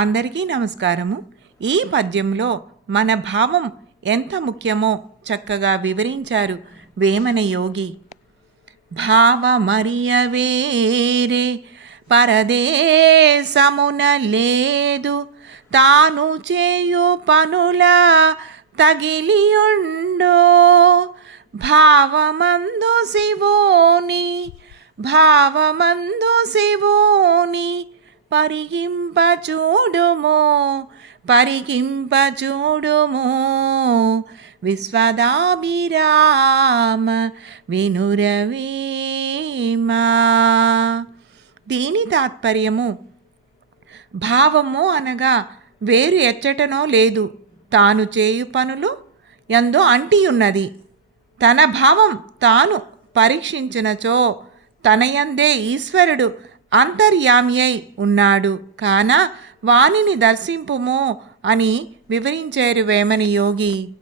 అందరికీ నమస్కారము. ఈ పద్యంలో మన భావం ఎంత ముఖ్యమో చక్కగా వివరించారు వేమన యోగి. భావమరియ వేరే పరదేశమున లేదు, తాను చేయు పనుల తగిలియుండో. భావమందు శివోని పరిగింపచూడుమో విశ్వదాభిరామ వినురవేమా. దీని తాత్పర్యము, భావము అనగా వేరు ఎచ్చటనో లేదు, తాను చేయు పనులు ఎందో అంటియున్నది. తన భావం తాను పరీక్షించినచో తనయందే ఈశ్వరుడు అంతర్యామి అయి ఉన్నాడు కాన వానిని దర్శింపుము అని వివరించారు వేమన యోగి.